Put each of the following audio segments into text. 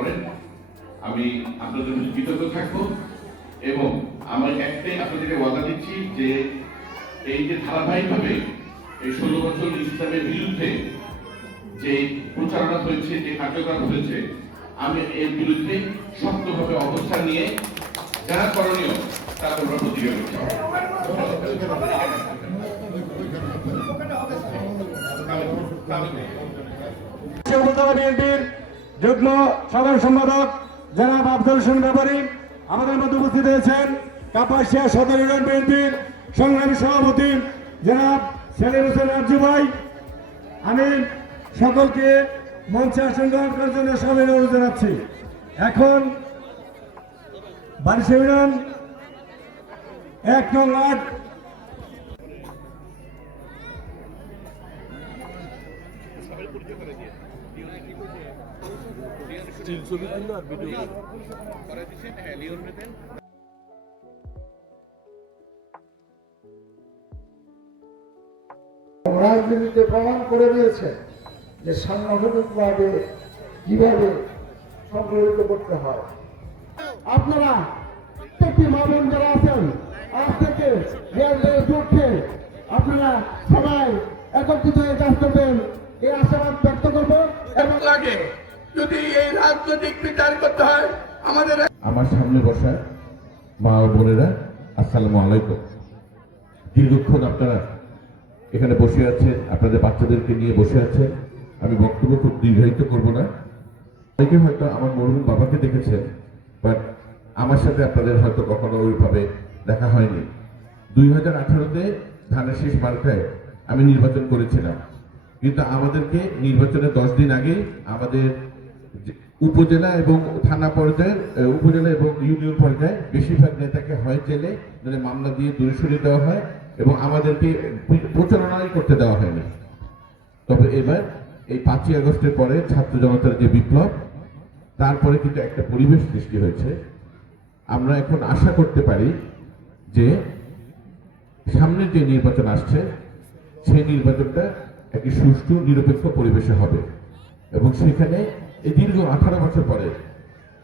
করেন। আমি আপনাদের জন্য কৃতজ্ঞ থাকব এবং আমার একটাই আপনাদেরকে ওয়াদা দিচ্ছি যে এই যে ধারাবাহিকভাবে এই ষোলো বছর ইসলামের বিরুদ্ধে যে প্রচারণা হয়েছে যে কার্যক্রম হয়েছে আমি এর বিরুদ্ধে শক্তভাবে অবস্থান নিয়ে যা করণীয় তা তোমরা প্রতিযোগিতা করো যুগ্ম সাধারণ সম্পাদক জনাব আব্দুল হোসেন ব্যাপারী আমাদের মধ্যে উপস্থিত হয়েছেন কাপাসিয়া সদর ইউনিয়ন বিএনপির সংগ্রামী সভাপতি জনাব সেলিম হোসেন রাজ্জু ভাই। আমি সকলকে মঞ্চে আসন গ্রহণ করার জন্য সবাই অনুরোধ জানাচ্ছি। এখন বারিশা ইউনিয়ন এক নং আট রাজনীতিতে প্রমাণ করে দিয়েছে যে সাংগঠনিকভাবে কীভাবে সংগঠিত করতে হয়। আপনারা প্রত্যেকটি মামুন যারা আছেন আজ থেকে রেলওয়ে আপনারা সবাই একত্রিত হয়ে কাজ করবেন। এই আশাবাদ ব্যক্ত করব। এবং লাগে। যদি এই রাজনৈতিক বিচার করতে হয়, আমাদের আমার সামনে বসা মা বোনেরা, আসসালামু আলাইকুম। দীর্ঘক্ষণ আপনারা এখানে বসে আছেন, আপনাদের বাচ্চাদেরকে নিয়ে বসে আছেন। আমি বক্তব্য খুব দীর্ঘায়িত করব না। অনেকে হয়তো আমার মরহুম বাবাকে দেখেছেন, বাট আমার সাথে আপনাদের হয়তো কখনো ওইভাবে দেখা হয়নি। দুই হাজার আঠারোতে ধানের শেষ মার্কায় আমি নির্বাচন করেছিলাম। কিন্তু আমাদেরকে নির্বাচনের দশ দিন আগে আমাদের উপজেলা এবং থানা পর্যায়ের উপজেলা এবং ইউনিয়ন পর্যায়ে বেশিরভাগ নেতাকে হয় জেলে মানে মামলা দিয়ে দূরে সরিয়ে দেওয়া হয় এবং আমাদেরকে প্র- প্রচারণাই করতে দেওয়া হয়নি তবে এবার এই পাঁচই আগস্টের পরে ছাত্র জনতার যে বিপ্লব, তারপরে কিন্তু একটা পরিবেশ সৃষ্টি হয়েছে। আমরা এখন আশা করতে পারি যে সামনের যে নির্বাচন আসছে, সেই নির্বাচনটা একটি সুষ্ঠু, নিরপেক্ষ পরিবেশে হবে এবং সেখানে এই দীর্ঘ আঠারো বছর পরে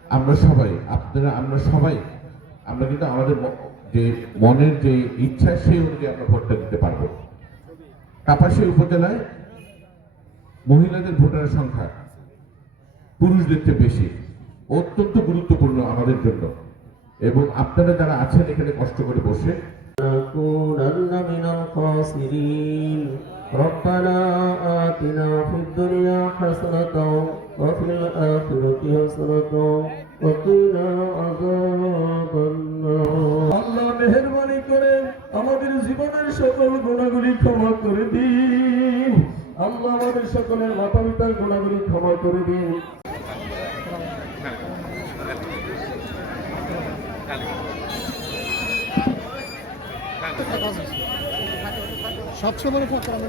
আমরা সবাই আপনারা আমরা সবাই আমরা কিন্তু আমাদের ম- যে মনের যে ইচ্ছা সেই অনুযায়ী আমরা ভোটটা দিতে পারবো কাপাসিয়া উপজেলায় মহিলাদের ভোটারের সংখ্যা পুরুষদের চেয়ে বেশি অত্যন্ত গুরুত্বপূর্ণ আমাদের জন্য এবং আপনারা যারা আছেন এখানে কষ্ট করে বসে لنكونن من الخاسرين ربنا آتنا في الدنيا حسنة وفي الآخرة حسنة وقنا عذاب النار আল্লাহ মেহরবানি করে আমাদের জীবনের সকল গুণাগুলি ক্ষমা করে দিন আল্লাহ আমাদের সকলের মাতা পিতার গুণাগুলি ক্ষমা করে দিন সবচেয়ে বড় প্রোগ্রাম